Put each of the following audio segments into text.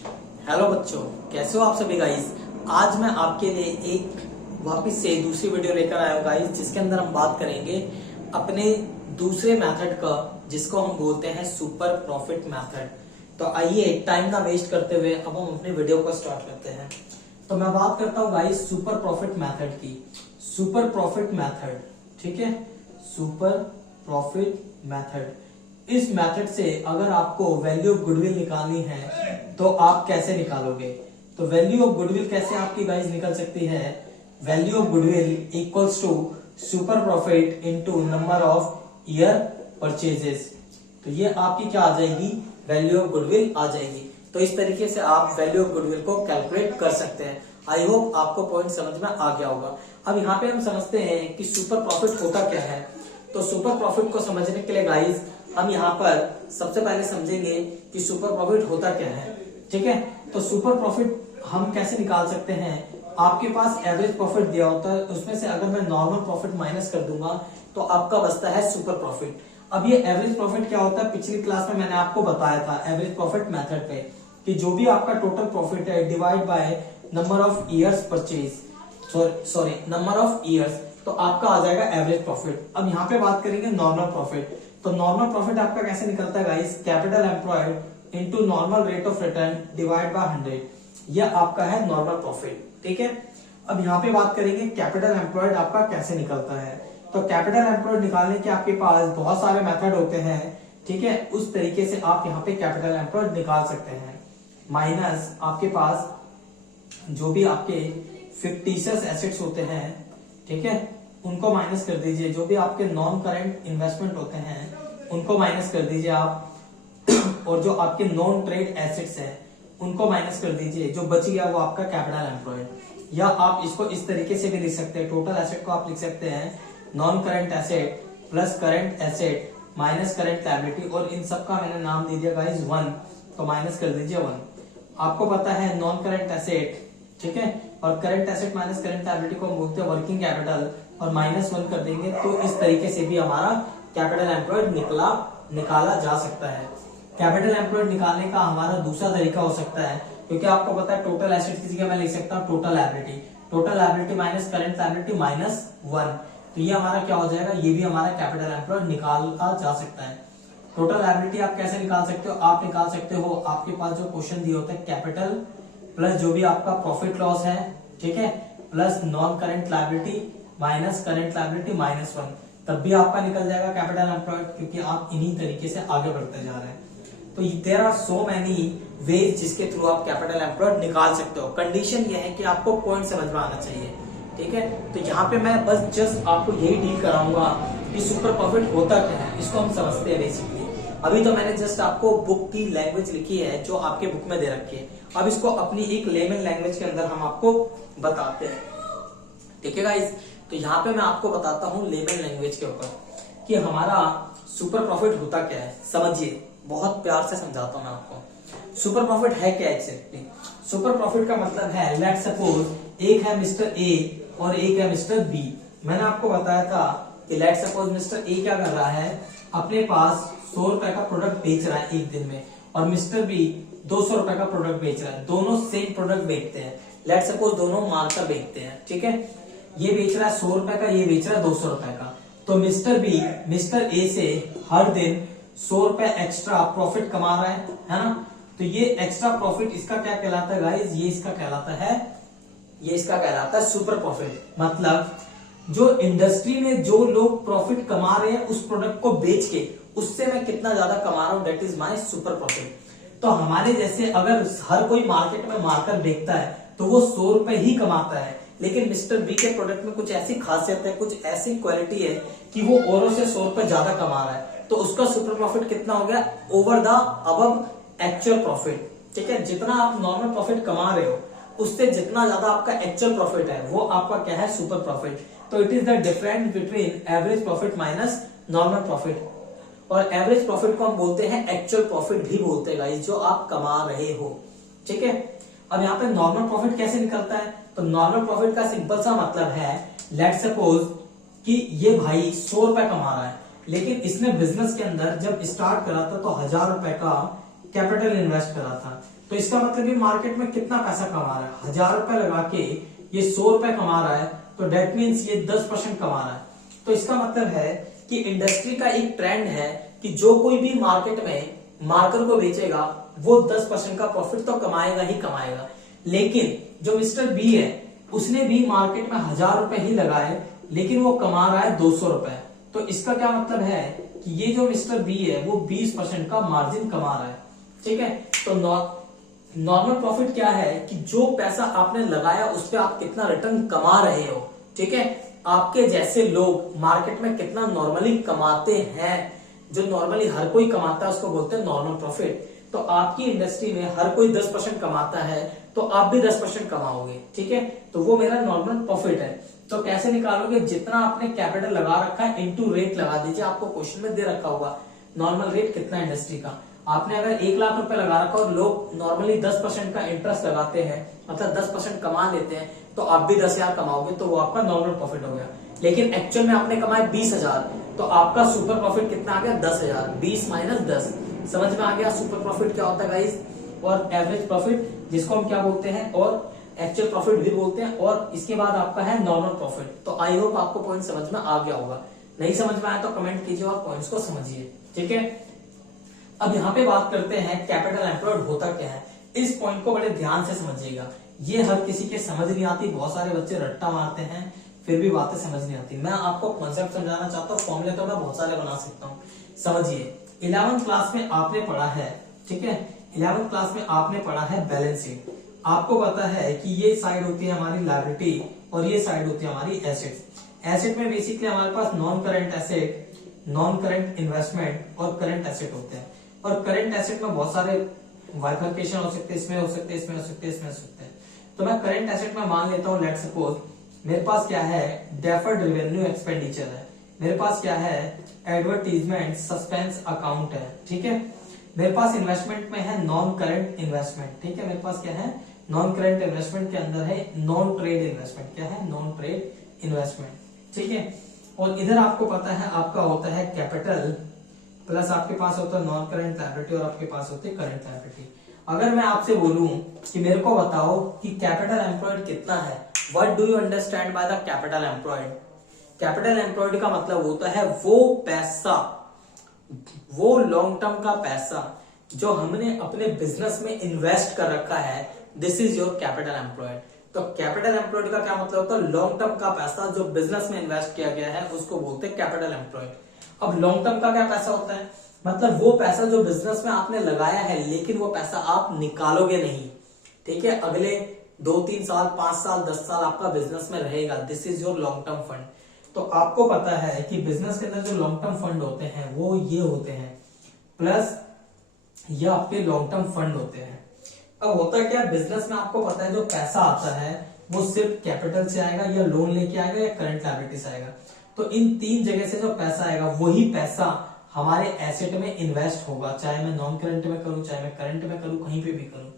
Hello बच्चों, कैसे हो आप सभी गाइस। आज मैं आपके लिए एक वापस से दूसरी वीडियो लेकर आया हूँ गाइस, जिसके अंदर हम बात करेंगे अपने दूसरे मेथड का, जिसको हम बोलते हैं सुपर प्रॉफिट मेथड। तो आइए टाइम ना वेस्ट करते हुए अब हम अपनी वीडियो को स्टार्ट करते हैं। तो मैं बात करता हूँ गाइस सुपर प्रॉफिट मेथड की। सुपर प्रॉफिट मेथड, ठीक है, सुपर प्रॉफिट मेथड। इस मेथड से अगर आपको वैल्यू ऑफ गुडविल निकालनी है तो आप कैसे निकालोगे। तो वैल्यू ऑफ गुडविल कैसे आपकी गाइस निकल सकती है। Value of goodwill equals to super profit into number of year purchases. तो ये आपकी क्या आ जाएगी, वैल्यू ऑफ गुडविल आ जाएगी। तो इस तरीके से आप वैल्यू ऑफ गुडविल को कैलकुलेट कर सकते हैं। आई होप आपको पॉइंट समझ में आ गया होगा। अब यहाँ पे हम समझते हैं कि सुपर प्रॉफिट होता क्या है। तो सुपर प्रॉफिट को समझने के लिए गाइस हम यहाँ पर सबसे पहले समझेंगे कि सुपर प्रॉफिट होता क्या है, ठीक है। तो सुपर प्रॉफिट हम कैसे निकाल सकते हैं। आपके पास एवरेज प्रॉफिट दिया होता है, उसमें से अगर मैं नॉर्मल प्रॉफिट माइनस कर दूंगा तो आपका बचता है सुपर प्रॉफिट। अब ये एवरेज प्रॉफिट क्या होता है, पिछली क्लास में मैंने आपको बताया था एवरेज प्रॉफिट मेथड पे, कि जो भी आपका टोटल प्रॉफिट है divide by number of years purchase, sorry number of years, तो आपका आ जाएगा एवरेज प्रॉफिट। अब यहाँ पे बात करेंगे नॉर्मल प्रॉफिट। तो नॉर्मल प्रॉफिट आपका कैसे निकलता है guys, capital employed into normal rate of return divide by 100, यह आपका है नॉर्मल प्रॉफिट, ठीक है। अब यहाँ पे बात करेंगे कैपिटल एम्प्लॉयड आपका कैसे निकलता है। तो कैपिटल एम्प्लॉयड निकालने के आपके पास बहुत सारे मेथड होते हैं, ठीक है। उस तरीके से आप यहाँ पे कैपिटल एम्प्लॉयड निकाल सकते हैं। माइनस आपके पास जो भी आपके फिक्टिशियस एसेट्स होते हैं, ठीक है, उनको माइनस कर दीजिए। जो भी आपके नॉन करंट इन्वेस्टमेंट होते हैं उनको माइनस कर दीजिए आप और जो आपके नॉन ट्रेड एसेट्स हैं उनको माइनस कर दीजिए। जो बच गया वो आपका कैपिटल एम्प्लॉयड। या आप इसको इस तरीके से भी लिख सकते हैं, टोटल एसेट को आप लिख सकते हैं non current asset plus current asset minus current liability, और इन सब का मैंने नाम दे दिया गाइस 1, तो माइनस कर दीजिए 1। आपको पता है नॉन करंट एसेट, ठीक है, और current asset minus current liability को हम बोलते हैं वर्किंग कैपिटल, और -1 कर देंगे तो इस तरीके से भी हमारा कैपिटल एम्प्लॉयड निकाला जा सकता है। कैपिटल एम्प्लॉयड निकालने का हमारा दूसरा तरीका हो सकता है, क्योंकि आपको पता है टोटल एसेट की जगह मैं लिख सकता हूँ total liability. Total liability minus current liability -1, तो ये हमारा क्या हो जाएगा, ये भी हमारा कैपिटल एम्प्लॉयड निकाला जा सकता है। टोटल लायबिलिटी आप कैसे निकाल सकते हो, आप निकाल सकते हो, आपके पास जो क्वेश्चन दिए होते हैं कैपिटल प्लस जो भी आपका प्रॉफिट लॉस है, ठीक है, plus non current liability minus current liability -1, तब भी आपका निकल जाएगा कैपिटल एम्प्लॉयड, क्योंकि आप इन्हीं तरीके से आगे बढ़ते जा रहे हैं। तो there are so many ways जिसके थ्रू आप कैपिटल एम्प्लॉयड निकाल सकते हो। कंडीशन ये है कि आपको पॉइंट समझ में आना चाहिए, ठीक है। तो यहाँ पे मैं बस जस्ट आपको यही डील कराऊंगा कि सुपर प्रॉफिट होता क्या है, इसको हम समझते हैं बेसिकली। अभी तो मैंने जस्ट आपको बुक की लैंग्वेज लिखी है जो आपके बुक में दे रखी है। अब इसको अपनी एक लेमन लैंग्वेज के अंदर हम आपको बताते हैं, ठीक है गाइस। तो यहाँ पे मैं आपको बताता हूँ लेमन लैंग्वेज के ऊपर कि हमारा सुपर प्रॉफिट होता क्या है। समझिए, बहुत प्यार से समझाता हूँ मैं आपको। सुपर प्रॉफिट है क्या एक्जेक्टली। सुपर प्रॉफिट का मतलब है, लेट सपोज एक है मिस्टर ए और एक है मिस्टर बी। मैंने आपको बताया था कि लेट सपोज मिस्टर ए क्या कर रहा है, अपने पास 100 रुपए का प्रोडक्ट बेच रहा है एक दिन में, और मिस्टर बी 200 रुपए का प्रोडक्ट बेच रहा है। दोनों सेम प्रोडक्ट बेचते हैं, लेट सपोज दोनों मार्कर बेचते हैं, ठीक है। ये बेच रहा है 100 रुपए का, ये बेच रहा है 200 रुपए का। तो मिस्टर बी मिस्टर ए से हर दिन 100 रुपए एक्स्ट्रा प्रॉफिट कमा रहा है ना। तो ये एक्स्ट्रा प्रॉफिट इसका क्या कहलाता है गाइस, ये इसका कहलाता है सुपर प्रॉफिट। मतलब जो इंडस्ट्री में जो लोग प्रॉफिट कमा रहे हैं उस प्रोडक्ट को बेच के, उससे मैं कितना ज्यादा कमा रहा हूं, that is my super profit. तो हमारे जैसे अगर हर कोई मार्केट में मार्कर बेचता है तो वो 100 रुपए ही कमाता है, लेकिन मिस्टर बी के प्रोडक्ट में कुछ ऐसी खासियत है, कुछ ऐसी क्वालिटी है कि वो औरों से 100 रुपए ज्यादा कमा रहा है। तो उसका सुपर प्रॉफिट कितना हो गया, over the above actual profit, ठीक है। जितना आप नॉर्मल प्रॉफिट कमा रहे हो उससे जितना ज्यादा आपका एक्चुअल प्रॉफिट है वो आपका क्या है, सुपर प्रॉफिट। तो it is the difference between average profit minus normal profit. और एवरेज प्रॉफिट को हम बोलते हैं एक्चुअल प्रॉफिट भी बोलते हैं गाइस, जो आप कमा रहे हो, ठीक है। अब यहाँ पे नॉर्मल प्रॉफिट कैसे निकलता है। तो नॉर्मल प्रॉफिट का सिंपल सा मतलब है, लेट सपोज कि ये भाई 100 रुपए कमा रहा है, लेकिन इसने बिजनेस के अंदर जब स्टार्ट करा था तो 1000 रुपए का कैपिटल इन्वेस्ट करा था, तो इसका मतलब ये मार्केट में कितना पैसा कमा रहा है। 1000 रुपए लगा के ये 100 रुपए कमा रहा है, तो डेट मीन्स ये 10% कमा रहा है। तो इसका मतलब है कि इंडस्ट्री का एक ट्रेंड है कि जो कोई भी मार्केट में मार्कर को बेचेगा वो 10% का प्रॉफिट तो कमाएगा ही कमाएगा। लेकिन जो मिस्टर बी है उसने भी मार्केट में 1000 रुपए ही लगाए, लेकिन वो कमा रहा है 200 रुपए। तो इसका क्या मतलब है कि ये जो मिस्टर बी है वो 20% का मार्जिन कमा रहा है। ठीक है, तो नॉर्मल प्रॉफिट क्या है कि जो पैसा आपने लगाया उस पर आप कितना रिटर्न कमा रहे हो। ठीक है, आपके जैसे लोग मार्केट में कितना नॉर्मली कमाते हैं, जो नॉर्मली हर कोई कमाता है उसको बोलते हैं नॉर्मल प्रॉफिट। तो आपकी इंडस्ट्री में हर कोई 10% कमाता है तो आप भी 10% कमाओगे। ठीक है, तो वो मेरा नॉर्मल प्रॉफिट है। तो कैसे निकालोगे, जितना आपने कैपिटल लगा रखा है इनटू रेट लगा दीजिए। आपको क्वेश्चन में दे रखा होगा नॉर्मल रेट कितना है इंडस्ट्री का। आपने अगर 1 लाख रुपए लगा रखा और लोग नॉर्मली 10% का इंटरेस्ट लगाते हैं, मतलब 10% कमा लेते हैं, तो आप भी 10,000 कमाओगे, तो वो आपका नॉर्मल प्रॉफिट हो गया। लेकिन एक्चुअल में आपने कमाए 20,000, तो आपका सुपर प्रॉफिट कितना आ गया 10,000। 20 माइनस 10, समझ में आ गया सुपर प्रॉफिट क्या होता है गाइस। और एवरेज प्रॉफिट जिसको हम क्या बोलते हैं, और एक्चुअल प्रॉफिट भी बोलते हैं, और इसके बाद आपका है नॉर्मल प्रॉफिट। तो आई होप आपको पॉइंट समझ में आ गया होगा। नहीं समझ में आया तो कमेंट कीजिए और पॉइंट्स को समझिए। ठीक है, अब यहाँ पे बात करते हैं कैपिटल एम्प्लॉयड होता क्या है। इस पॉइंट को बड़े ध्यान से समझिएगा, ये हर किसी के समझ नहीं आती। बहुत सारे बच्चे रट्टा मारते हैं फिर भी बातें समझ नहीं आती। मैं आपको कॉन्सेप्ट समझाना चाहता हूँ, फॉर्मूले तो मैं बहुत सारे बना सकता हूँ। समझिए, 11th क्लास में आपने पढ़ा है, ठीक है, 11th क्लास में आपने पढ़ा है बैलेंस शीट। आपको पता है कि ये साइड होती है हमारी लायबिलिटी और ये साइड होती है हमारी एसेट। एसेट में बेसिकली हमारे पास non current asset, non current investment और करंट एसेट होते हैं। और करंट एसेट में बहुत सारे बाइफरकेशन हो सकते हैं, इसमें हो सकते हैं, इसमें हो सकते हैं, इसमें हो सकते हैं। तो मैं करंट एसेट में मान लेता हूं, लेट सपोज मेरे पास क्या है, डेफर्ड रेवेन्यू एक्सपेंडिचर है, मेरे पास क्या है, एडवर्टीजमेंट सस्पेंस अकाउंट है। ठीक है, मेरे पास इन्वेस्टमेंट में है नॉन करंट इन्वेस्टमेंट। ठीक है, मेरे पास क्या है, नॉन करंट इन्वेस्टमेंट के अंदर है नॉन ट्रेड इन्वेस्टमेंट। क्या है, नॉन ट्रेड इन्वेस्टमेंट। ठीक है, और इधर आपको पता है आपका होता है कैपिटल, प्लस आपके पास होता है नॉन करंट लायबिलिटी और आपके पास होती है करंट लायबिलिटी। अगर मैं आपसे बोलूं कि मेरे को बताओ कि कैपिटल एम्प्लॉयड कितना है, what do you understand by the capital employed. Capital employed का मतलब होता है वो पैसा, वो लॉन्ग टर्म का पैसा जो हमने अपने बिजनेस में इन्वेस्ट कर रखा है, this is your capital employed. तो कैपिटल एम्प्लॉयड का क्या मतलब होता है, लॉन्ग टर्म का पैसा जो बिजनेस में इन्वेस्ट किया गया है उसको बोलते हैं कैपिटल एम्प्लॉयड। अब लॉन्ग टर्म का क्या पैसा होता है, मतलब वो पैसा जो बिजनेस में आपने लगाया है लेकिन वो पैसा आप निकालोगे नहीं। ठीक है, अगले 2-3 साल, 5 साल, 10 साल आपका बिजनेस में रहेगा, this is your long term fund. तो आपको पता है कि बिजनेस के अंदर जो लॉन्ग टर्म फंड होते हैं वो ये होते हैं, प्लस ये आपके लॉन्ग टर्म फंड होते हैं। अब होता क्या है, बिजनेस में आपको पता है जो पैसा आता है वो सिर्फ कैपिटल से आएगा या लोन लेके आएगा या करंट लायबिलिटी से आएगा। तो इन 3 जगह से जो पैसा आएगा वही पैसा हमारे एसेट में इन्वेस्ट होगा, चाहे मैं नॉन करंट में करूं, चाहे मैं करंट में करूं, कहीं पे भी करूं।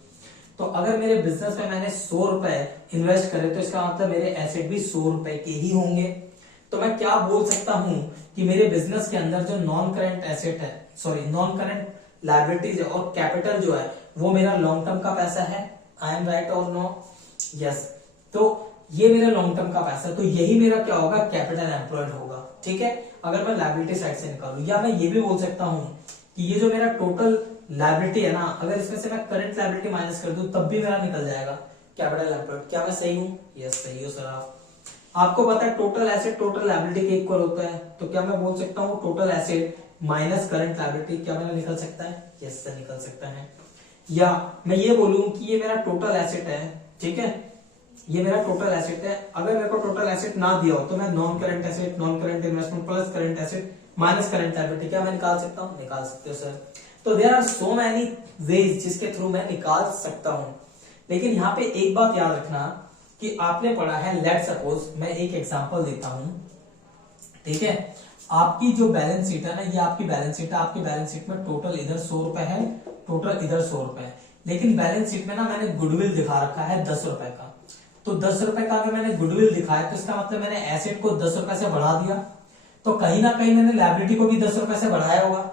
तो अगर मेरे बिजनेस में मैंने 100 रुपए इन्वेस्ट करे तो इसका मतलब मेरे एसेट भी 100 रुपए के ही होंगे। तो मैं क्या बोल सकता हूं कि मेरे बिजनेस के अंदर जो नॉन करंट एसेट है, सॉरी नॉन करंट लायबिलिटीज और कैपिटल जो है वो मेरा लॉन्ग टर्म का पैसा है। आई एम राइट और नो? यस। तो ये मेरा लॉन्ग टर्म का पैसा, तो यही मेरा क्या होगा, कैपिटल एम्प्लॉयड होगा। ठीक है, अगर मैं लायबिलिटी साइड से निकालू, या मैं ये भी बोल सकता हूं कि ये जो मेरा टोटल लायबिलिटी है ना, अगर इसमें से मैं करंट लायबिलिटी माइनस कर दूं तब भी मेरा निकल जाएगा कैपिटल एम्प्लॉयड। क्या मैं सही हूं? यस, सही हो सर आप। आपको पता है टोटल एसेट टोटल लायबिलिटी के इक्वल होता है, तो क्या मैं बोल सकता हूँ total asset minus current liability, क्या मेरा निकल सकता है? यस सर, निकल सकता है। या मैं ये बोलूं कि ये मेरा टोटल एसेट है, ठीक है, ये मेरा टोटल एसेट है। अगर मेरे को टोटल एसेट ना दिया हो तो मैं non current asset, non current investment plus current asset minus current liability, क्या मैं निकाल सकता हूँ? निकाल सकते हो सर। तो there are so many ways जिसके थ्रू मैं निकाल सकता हूँ। लेकिन यहाँ पे एक बात याद रखना कि आपने पढ़ा है, लेट सपोज मैं एक एग्जांपल देता हूं, ठीक है, आपकी जो बैलेंस शीट है ना, ये आपकी बैलेंस शीट है। आपकी बैलेंस शीट में टोटल इधर 100 रुपए है, टोटल इधर 100 रुपए है, लेकिन बैलेंस शीट में ना मैंने गुडविल दिखा रखा है 10 रुपए का। तो 10 रुपए का अगर मैंने गुडविल दिखाया तो इसका मतलब मैंने एसेट को 10 रुपए से बढ़ा दिया, तो कहीं ना कहीं मैंने लायबिलिटी को भी 10 रुपए से बढ़ाया होगा।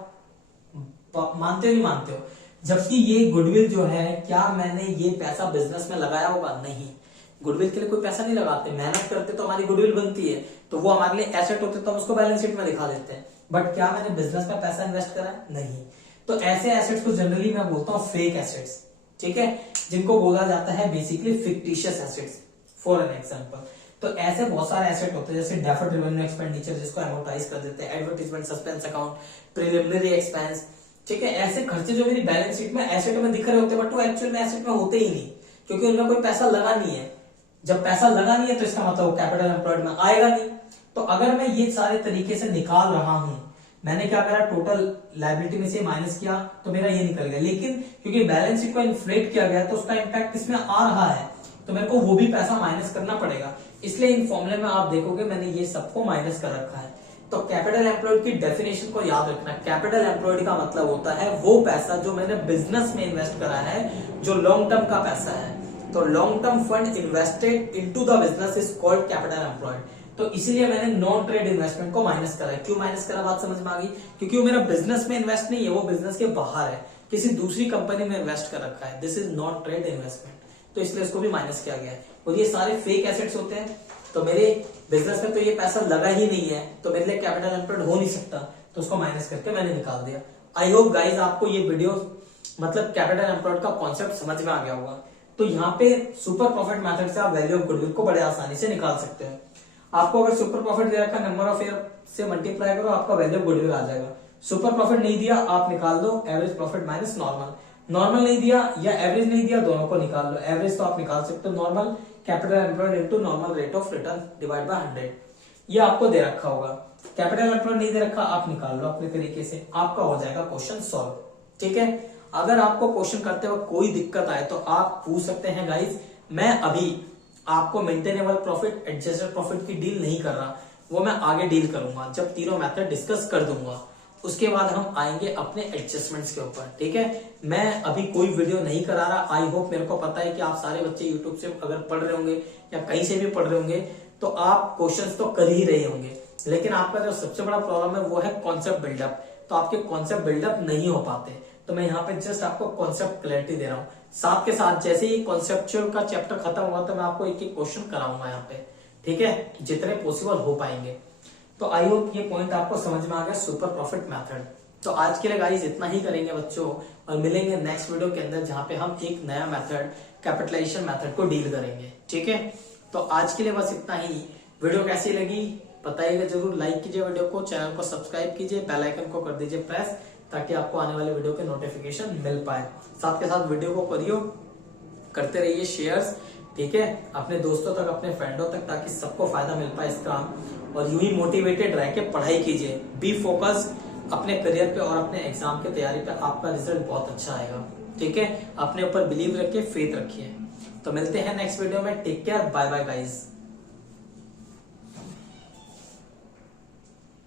मानते हो नहीं मानते हो? जबकि ये गुडविल जो है, क्या मैंने ये पैसा बिजनेस में लगाया होगा? नहीं, गुडविल के लिए कोई पैसा नहीं लगाते, मेहनत करते तो हमारी गुडविल बनती है, तो वो हमारे लिए एसेट होते तो हम उसको बैलेंस शीट में दिखा देते हैं। बट क्या मैंने बिजनेस में पैसा इन्वेस्ट करा है? नहीं। तो ऐसे एसेट्स को जनरली मैं बोलता हूँ फेक एसेट्स, ठीक है, जिनको बोला जाता है basically fictitious assets. For an example, तो ऐसे बहुत सारे एसेट होते हैं, जैसे डेफर्ड रेवेन्यू एक्सपेंडिचर जिसको एमोर्टाइज कर देते हैं, advertisement suspense account, preliminary expense, ठीक है। ऐसे खर्चे जो मेरी बैलेंस शीट में एसेट में दिख रहे होते हैं, बट वो एक्चुअल में एसेट में होते ही नहीं, क्योंकि उनमें कोई पैसा लगा नहीं है। जब पैसा लगा नहीं है तो इसका मतलब वो कैपिटल एम्प्लॉयड में आएगा नहीं। तो अगर मैं ये सारे तरीके से निकाल रहा हूं, मैंने क्या करा, टोटल लायबिलिटी में से माइनस किया तो मेरा ये निकल गया, लेकिन क्योंकि बैलेंस शीट को इन्फ्लेट किया गया तो उसका इंपैक्ट इसमें आ रहा है, तो मेरे को वो भी पैसा माइनस करना पड़ेगा। इसलिए इन फॉर्मूले में आप देखोगे मैंने ये सबको माइनस कर रखा है। तो कैपिटल एम्प्लॉयड की डेफिनेशन को याद रखना, कैपिटल एम्प्लॉयड का मतलब होता है वो पैसा जो मैंने बिजनेस में इन्वेस्ट करा है, जो लॉन्ग टर्म का पैसा है। तो long term fund invested into the business is called capital employed. तो इसीलिए मैंने नॉन ट्रेड इन्वेस्टमेंट को माइनस करा है। क्यों माइनस करा, बात समझ में आ गई? क्योंकि वो मेरा बिजनेस में इन्वेस्ट नहीं है, वो बिजनेस के बाहर है, किसी दूसरी कंपनी में इन्वेस्ट कर रखा है। This is not trade investment, तो इसलिए इसको भी माइनस किया गया है। और ये सारे फेक एसेट्स होते हैं, तो मेरे बिजनेस में तो ये पैसा लगा ही नहीं है, तो मेरे लिए कैपिटल एम्प्लॉयड हो नहीं सकता, तो उसको माइनस करके मैंने निकाल दिया। आई होप गाइज आपको ये वीडियो मतलब कैपिटल एम्प्लॉयड का कॉन्सेप्ट समझ में आ गया होगा। तो यहाँ पे सुपर प्रॉफिट मेथड से आप वैल्यू ऑफ गुडविल को बड़े आसानी से निकाल सकते हैं। आपको अगर सुपर प्रॉफिट दे रखा, नंबर ऑफ ईयर से मल्टीप्लाई करो, आपका वैल्यू ऑफ गुडविल आ जाएगा। सुपर प्रॉफिट नहीं दिया, आप निकाल दो average profit minus normal. Normal नहीं दिया या एवरेज नहीं दिया, दोनों को निकाल लो। एवरेज तो आप निकाल सकते हो, normal capital employed into normal rate of return divide by 100, ये आपको दे रखा होगा। कैपिटल एम्प्लॉयड नहीं दे रखा, आप निकाल लो अपने तरीके से, आपका हो जाएगा क्वेश्चन सॉल्व, ठीक है। अगर आपको क्वेश्चन करते वक्त कोई दिक्कत आए तो आप पूछ सकते हैं गाइज। मैं अभी आपको मेंटेनेबल प्रॉफिट, एडजस्टेड प्रॉफिट की डील नहीं कर रहा, वो मैं आगे डील करूंगा जब तीनों मेथड डिस्कस कर दूंगा। उसके बाद हम आएंगे अपने एडजस्टमेंट्स के ऊपर, ठीक है। मैं अभी कोई वीडियो नहीं करा रहा। आई होप, मेरे को पता है कि आप सारे बच्चे यूट्यूब से अगर पढ़ रहे होंगे या कहीं से भी पढ़ रहे होंगे तो आप क्वेश्चंस तो कर ही रहे होंगे, लेकिन आपका जो सबसे बड़ा प्रॉब्लम है वो है कॉन्सेप्ट बिल्डअप। तो आपके कॉन्सेप्ट बिल्डअप नहीं हो पाते, तो मैं यहाँ पे जस्ट आपको कॉन्सेप्ट क्लैरिटी दे रहा हूँ। साथ के साथ जैसे ही कॉन्सेप्चुअल का चैप्टर खत्म हुआ तो मैं आपको एक एक क्वेश्चन कराऊंगा यहाँ पे, ठीक है, जितने पॉसिबल हो पाएंगे। तो आई होप ये पॉइंट आपको समझ में आ गया, सुपर प्रॉफिट मेथड। तो आज के लिए गाइस इतना ही करेंगे बच्चों, और मिलेंगे नेक्स्ट वीडियो के अंदर जहां पे हम एक नया मेथड, कैपिटलाइजेशन मेथड को डील करेंगे, ठीक है। तो आज के लिए बस इतना ही। वीडियो कैसी लगी बताइएगा जरूर, लाइक कीजिए वीडियो को, चैनल को सब्सक्राइब कीजिए, बेल आइकन को कर दीजिए प्रेस, ताकि आपको आने वाले वीडियो के नोटिफिकेशन मिल पाए। साथ के साथ वीडियो को करियो, करते रहिए शेयर्स, ठीक है, अपने दोस्तों तक, अपने फ्रेंडों तक, ताकि सबको फायदा मिल पाए इसका। और यूं ही मोटिवेटेड रह के पढ़ाई कीजिए, बी फोकस अपने करियर पे और अपने एग्जाम की तैयारी पे, आपका रिजल्ट बहुत अच्छा आएगा, ठीक है। अपने ऊपर बिलीव रखिए, फेथ रखिए। तो मिलते हैं नेक्स्ट वीडियो में, take care, bye bye guys.